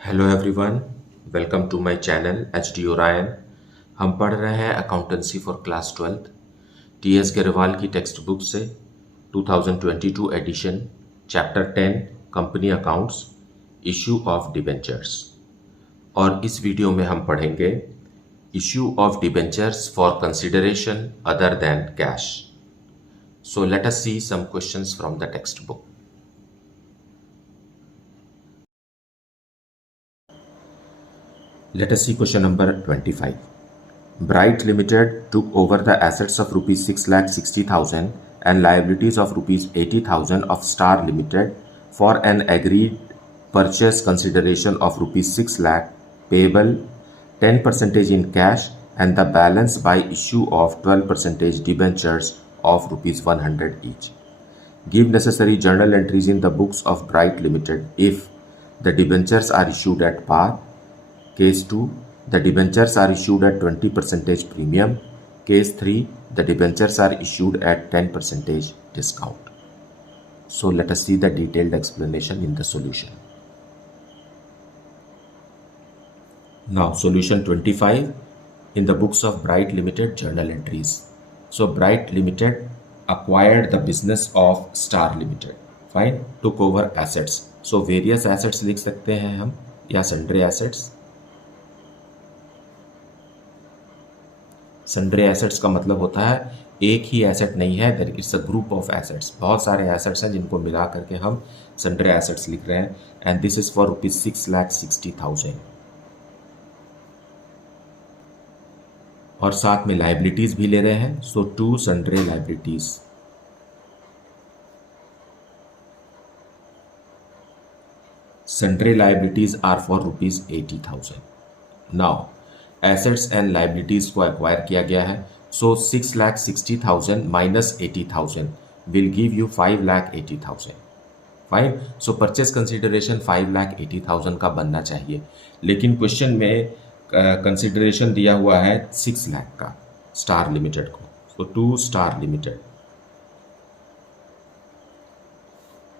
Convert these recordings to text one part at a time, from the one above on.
Hello everyone, welcome to my channel H D Orion. हम पढ़ रहे हैं accountancy for class 12th T S Grewal की टेक्स्ट बुक से 2022 edition, chapter 10 company accounts, issue of debentures. और इस वीडियो में हम पढ़ेंगे issue of debentures for consideration other than cash. So let us see some questions from the text book. Let us see question number 25. Bright Limited took over the assets of rupees 6,60,000 and liabilities of rupees 80,000 of Star Limited for an agreed purchase consideration of rupees 6 lakh payable 10% in cash and the balance by issue of 12% debentures of rupees 100 each. Give necessary journal entries in the books of Bright Limited if the debentures are issued at par. Case 2, the debentures are issued at 20% premium. Case 3, the debentures are issued at 10% discount. So let us see the detailed explanation in the solution. Now solution 25 in the books of Bright Limited journal entries. So Bright Limited acquired the business of Star Limited. Fine, took over assets. So various assets लिख सकते हैं हम या sundry assets. Sundry assets का मतलब होता है एक ही एसेट नहीं है, there it's a group of assets. बहुत सारे एसेट्स हैं जिनको मिला करके हम सन्ड्री एसेट्स लिख रहे हैं। And this is for rupees 6,60,000। और साथ में लाइबिलिटीज भी ले रहे हैं। So to sundry liabilities. Sundry liabilities are for rupees 80,000। Now assets and liabilities को एक्वायर किया गया है। So 6,60,000 minus 80,000 will give you 5,80,000। Fine. So purchase consideration 5,80,000 का बनना चाहिए, लेकिन क्वेश्चन में कंसिडरेशन दिया हुआ है 6 लाख का स्टार लिमिटेड को। सो टू स्टार लिमिटेड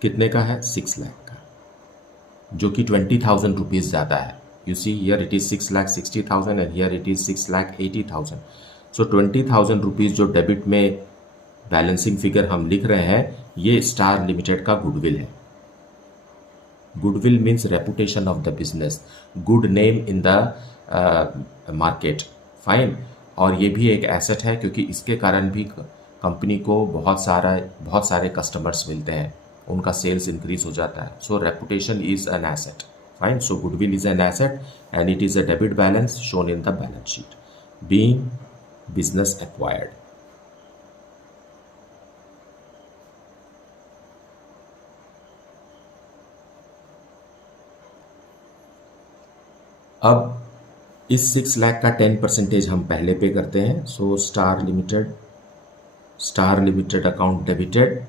कितने का है? 6 लाख का, जो कि 20,000 रुपीज ज़्यादा है। You see here it is 6,60,000 and here it is 6,80,000. So 20,000 rupees जो डेबिट में बैलेंसिंग फिगर हम लिख रहे हैं, ये स्टार लिमिटेड का गुडविल है। Goodwill means reputation of the business, good name in the market. Fine. और ये भी एक एसेट है क्योंकि इसके कारण भी कंपनी को बहुत सारे कस्टमर्स मिलते हैं, उनका सेल्स इंक्रीज हो जाता है। So reputation is an asset. Fine. So goodwill is an asset and it is a debit balance shown in the balance sheet. Being business acquired. अब इस 6 लाख का 10% हम पहले पे करते हैं। सो स्टार लिमिटेड अकाउंट डेबिटेड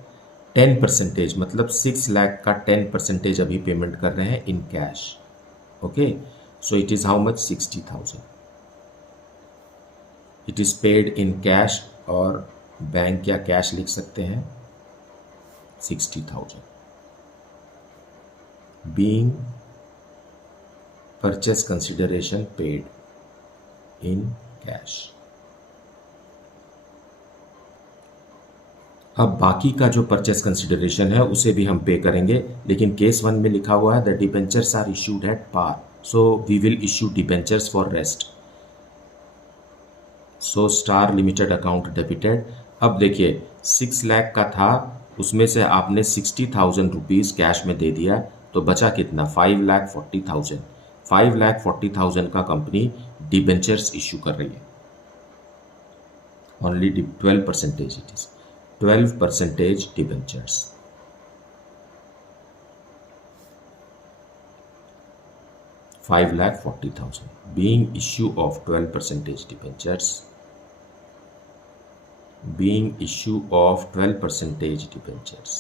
10%, मतलब 6 लाख का 10% अभी पेमेंट कर रहे हैं in cash. Okay, so it is how much? 60,000। It is paid in cash, और बैंक या कैश लिख सकते हैं 60,000। Being purchase consideration paid in cash. अब बाकी का जो परचेस कंसिडरेशन है उसे भी हम पे करेंगे, लेकिन केस 1 में लिखा हुआ है the debentures are issued at par, so we will issue debentures for rest. So star limited account debited. अब देखिए 6 लाख का था, उसमें से आपने 60,000 रुपीज़ कैश में दे दिया, तो बचा कितना? 5,40,000। 5,40,000 का कंपनी डिबेंचर्स इशू कर रही है। Only 12% it is 12% debentures. $5,40,000 being issue of 12% debentures. Being issue of 12% debentures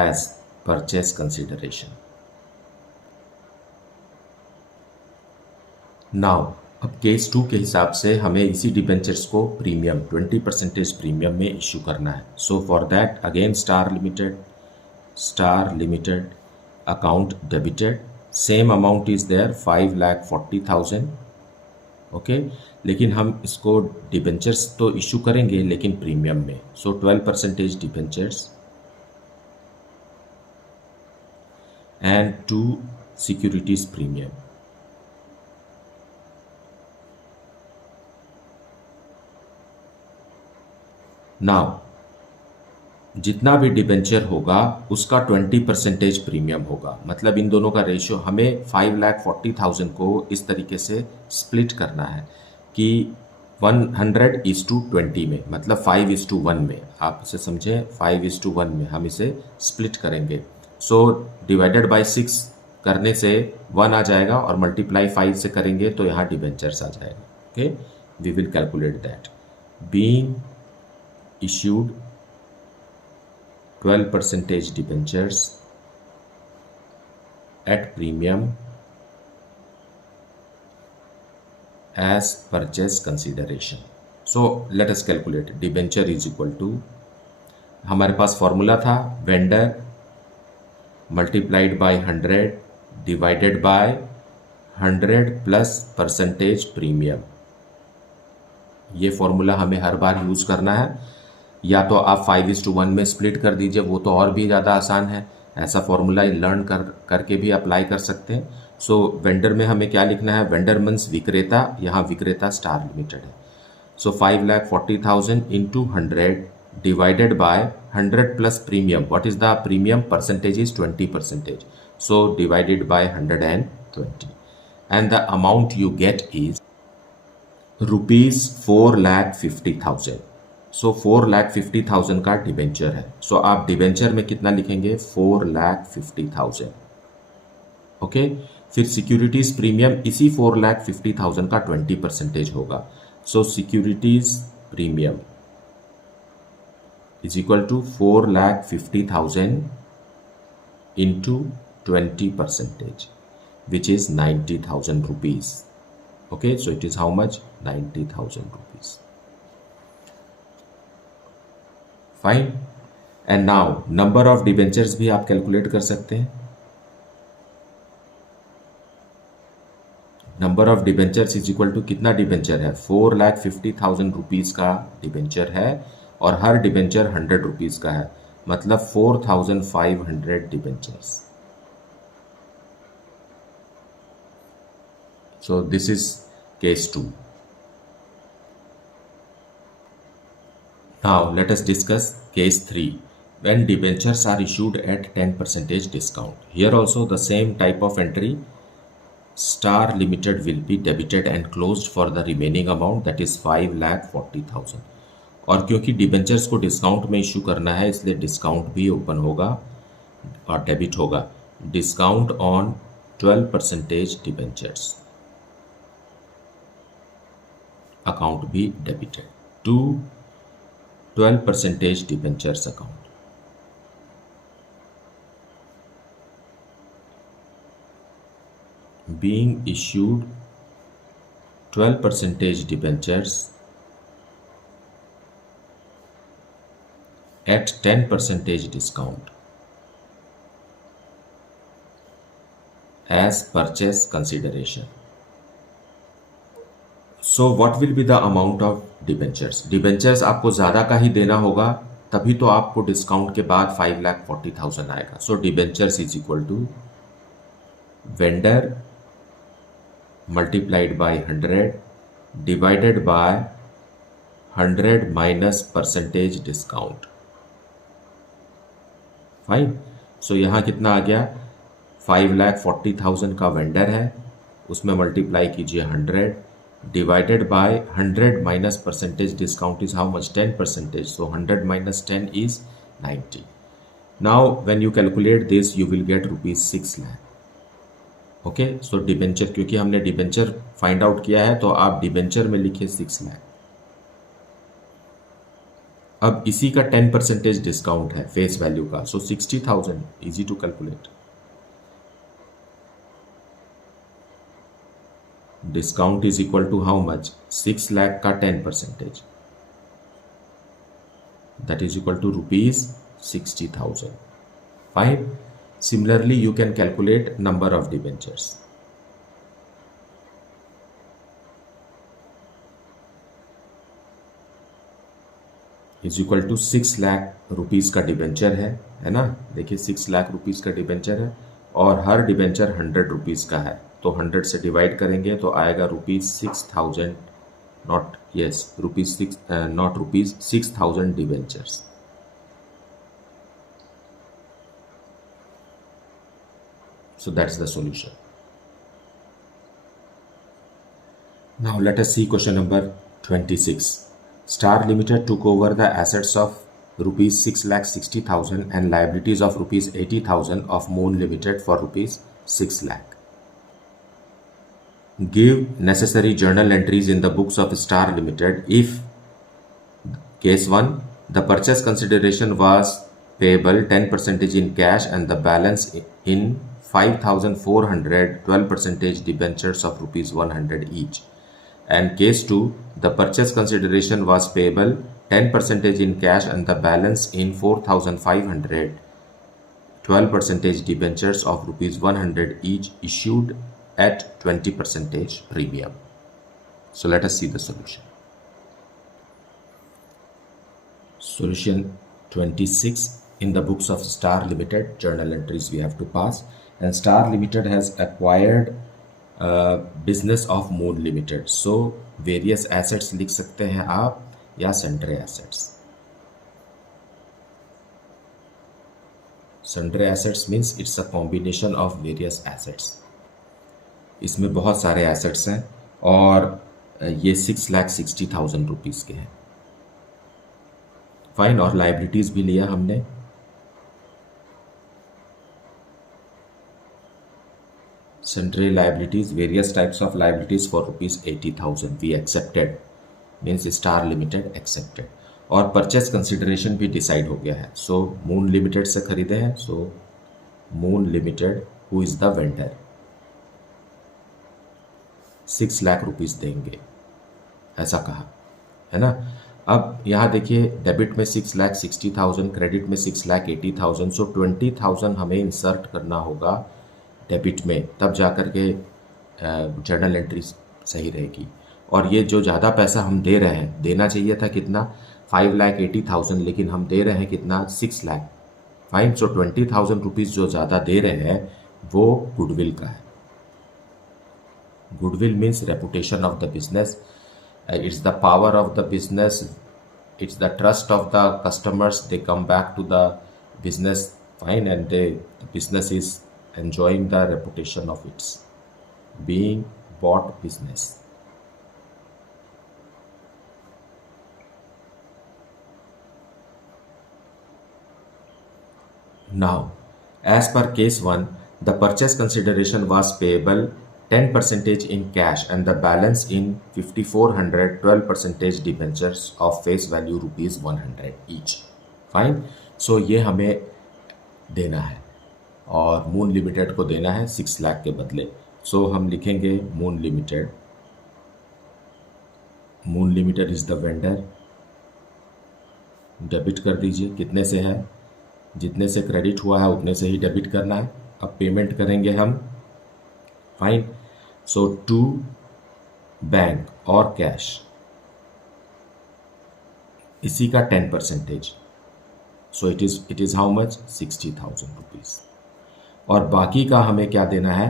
as purchase consideration. Now अब केस 2 के हिसाब से हमें इसी डिबेंचर्स को प्रीमियम 20% प्रीमियम में इशू करना है। So for that again star limited account debited, same amount is there 5,40,000. Okay लेकिन हम इसको डिबेंचर्स तो इशू करेंगे लेकिन प्रीमियम में, सो 12% debentures and 2 securities premium. Now जितना भी डिबेंचर होगा उसका 20% प्रीमियम होगा. मतलब इन दोनों का रेशियो हमें 5,40,000 को इस तरीके से स्प्लिट करना है कि 100:20 में, मतलब 5:1 में. आप इसे समझें, 5:1 में हम इसे स्प्लिट करेंगे. सो डिवाइडेड बाय 6 करने से 1 आ जाएगा और मल्टीप्लाई 5 से करेंगे तो यहाँ डिबेंचर्स आ जाएगा. Okay, we will calculate that. Being issued 12% debentures at premium as purchase consideration. So let us calculate. Debenture is equal to, हमारे पास फॉर्मूला था vendor multiplied by 100 divided by 100 plus percentage premium. ये formula हमें हर बार use करना है. या तो आप 5:1 में स्प्लिट कर दीजिए, वो तो और भी ज़्यादा आसान है. ऐसा फॉर्मूला लर्न करके भी अप्लाई कर सकते हैं. सो वेंडर में हमें क्या लिखना है, वेंडर मीन्स विक्रेता, यहाँ विक्रेता स्टार लिमिटेड है. सो 5,40,000 into 100 divided by 100 plus premium. What is the premium? Percentage is 20%. So divided by 120 and the amount you get is ₹4,50,000. सो 4,50,000 का डिबेंचर है. सो आप डिबेंचर में कितना लिखेंगे? 4,50,000. ओके, फिर सिक्योरिटीज प्रीमियम इसी 4,50,000 का 20% होगा. So securities premium is equal to 4,50,000 into 20%, which is 90,000 rupees. Okay, so it is how much? 90,000 rupees. Fine. And now number of debentures भी आप कैलकुलेट कर सकते हैं. Number of debentures is equal to कितना debenture है? 4,50,000 rupees का debenture है और हर डिबेंचर 100 रुपीज का है, मतलब 4,500 debentures. So this is case 2. Now let us discuss case 3 when debentures are issued at 10% discount. Here also the same type of entry. Star Limited will be debited and closed for the remaining amount, that is 5,40,000. और क्योंकि debentures को discount में issue करना है इसलिए discount भी open होगा और डेबिट होगा. डिस्काउंट ऑन 12% डिबेंचर्स, अकाउंट भी debited to 12% debentures account. Being issued 12% debentures at 10% discount as purchase consideration. So what will be the amount of debentures? Debentures आपको ज़्यादा का ही देना होगा, तभी तो आपको डिस्काउंट के बाद 5,40,000 आएगा. So debentures is equal to vendor multiplied by 100 divided by 100 minus percentage discount. Fine. So यहाँ कितना आ गया? 5,40,000 का वेंडर है, उसमें मल्टीप्लाई कीजिए 100 divided by 100 minus percentage discount is how much? 10%. So 100 minus 10 is 90. Now when you calculate this you will get rupees 6 lakh. Okay, so debenture, क्योंकि हमने debenture find out किया है तो आप डिबेंचर में लिखिए 6 लाख. अब इसी का 10% डिस्काउंट है फेस वैल्यू का, so 60,000 easy to calculate. Discount is equal to how much? 6 lakh का 10%, that is equal to ₹60,000. Fine. Similarly, you can calculate number of debentures. Is equal to 6 lakh rupees का डिबेंचर है ना। देखिए 6 लाख रुपीज़ का debenture है और हर debenture 100 rupees का है, तो 100 से डिवाइड करेंगे तो आएगा ₹6,000, not yes ₹6 not rupees 6,000 debentures. So that's the solution. Now let us see question number 26. Star Limited took over the assets of rupees 6,60,000 and liabilities of rupees 80,000 of Moon Limited for rupees 6 lakh. Give necessary journal entries in the books of Star Limited if case 1 the purchase consideration was payable 10% in cash and the balance in 5,400 12% debentures of rupees 100 each, and case 2 the purchase consideration was payable 10% in cash and the balance in 4,500 12% debentures of rupees 100 each issued at 20% premium. So let us see the solution. Solution 26. In the books of Star Limited, journal entries we have to pass, and Star Limited has acquired business of Moon Limited. So various assets लिख सकते हैं आप या sundry assets. Sundry assets means it's a combination of various assets. इसमें बहुत सारे assets हैं और ये 6,60,000 रुपीज़ के हैं। फाइन, और लाइबिलिटीज़ भी लिया हमने। Sundry liabilities, various types of liabilities for rupees 80,000 we accepted, means Star Limited accepted, और परचेस कंसिडरेशन भी डिसाइड हो गया है। सो मून लिमिटेड से खरीदे हैं, so Moon Limited who is the vendor 6 lakh rupees देंगे, ऐसा कहा है ना। अब यहाँ देखिए डेबिट में 6,60,000, क्रेडिट में 6,80,000, सो 20,000 हमें इंसर्ट करना होगा डेबिट में, तब जा कर के जर्नल एंट्री सही रहेगी। और ये जो ज़्यादा पैसा हम दे रहे हैं, देना चाहिए था कितना 5,80,000, लेकिन हम दे रहे हैं कितना 6 लाख। फाइन, सो 20,000 रुपीज़ जो ज़्यादा दे रहे हैं वो गुडविल का है। Goodwill means reputation of the business, it's the power of the business, it's the trust of the customers, they come back to the business, fine, and the business is enjoying the reputation of its being bought business. Now as per case 1 the purchase consideration was payable 10% in cash and the balance in 5,400 12% debentures of face value rupees 100 each. Fine, सो ये हमें देना है और moon limited को देना है 6 लाख के बदले। सो हम लिखेंगे moon limited, moon limited is the vendor, debit कर दीजिए, कितने से है, जितने से क्रेडिट हुआ है उतने से ही डेबिट करना है। अब पेमेंट करेंगे हम, फाइन, सो टू बैंक और कैश, इसी का 10%, सो it is how much 60,000 rupees, और बाकी का हमें क्या देना है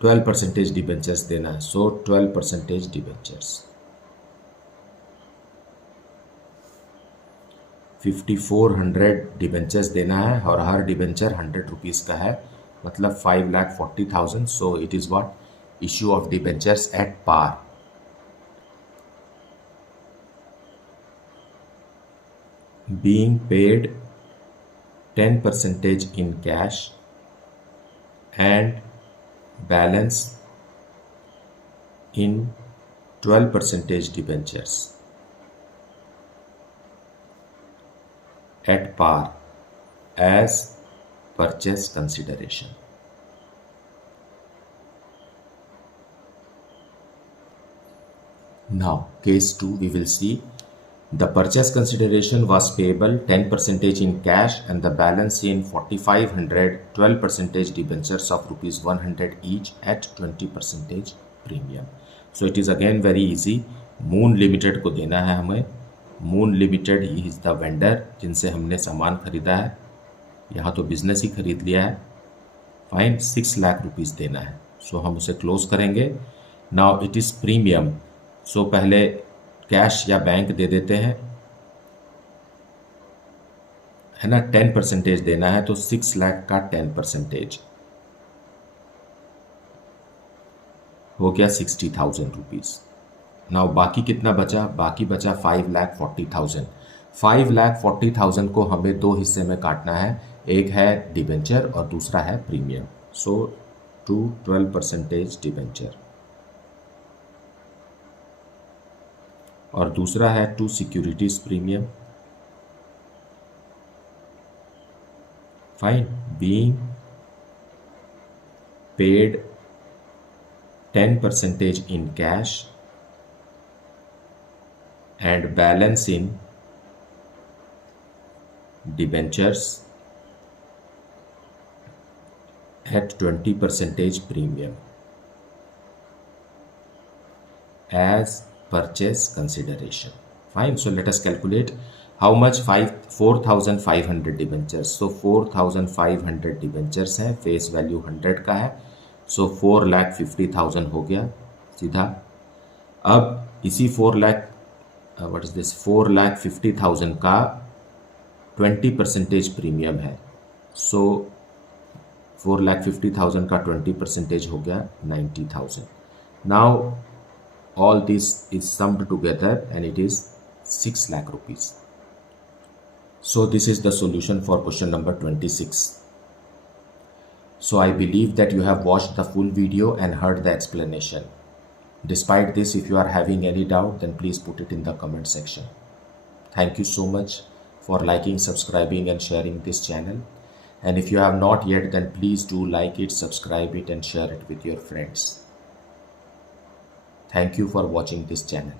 12% डिबेंचर्स देना है। सो 12% डिबेंचर्स 5,400 डिबेंचर्स देना है और हर डिबेंचर 100 रुपीज़ का है, मतलब 5,40,000। So it is what issue of debentures at par. being paid 10% in cash and balance in 12% debentures at par as purchase consideration. Now case 2 we will see The purchase consideration was payable 10% in cash and the balance in 4500 12% debentures of rupees 100 each at 20% premium. So it is again very easy. Moon Limited को देना है हमें. Moon Limited he is the vendor जिनसे हमने सामान खरीदा है. यहाँ तो बिजनेस ही खरीद लिया है. फाइन, 6 लाख रुपीस देना है. सो हम उसे क्लोज करेंगे. Now it is premium. So पहले कैश या बैंक दे देते हैं, है ना. 10% देना है तो 6 लाख का 10% हो गया 60,000 रुपीज़. नाउ बाकी कितना बचा? बाकी बचा 5,40,000. 5,40,000 को हमें दो हिस्से में काटना है. एक है डिबेंचर और दूसरा है प्रीमियम. सो टू 12% डिबेंचर और दूसरा है to securities premium. Fine, being paid 10% in cash and balance in debentures at 20% premium as purchase consideration. Fine. So let us calculate how much. 4,500 debentures. So 4,500 debentures हैं. Face value 100 का है. सो 4,50,000 हो गया सीधा. अब इसी 4,50,000 का 20% प्रीमियम है. सो 4,50,000 का 20% हो गया 90,000. Now all this is summed together and it is 6 lakh rupees. So this is the solution for question number 26. So I believe that you have watched the full video and heard the explanation. Despite this, if you are having any doubt, then please put it in the comment section. Thank you so much for liking, subscribing and sharing this channel. And if you have not yet, then please do like it, subscribe it and share it with your friends. Thank you for watching this channel.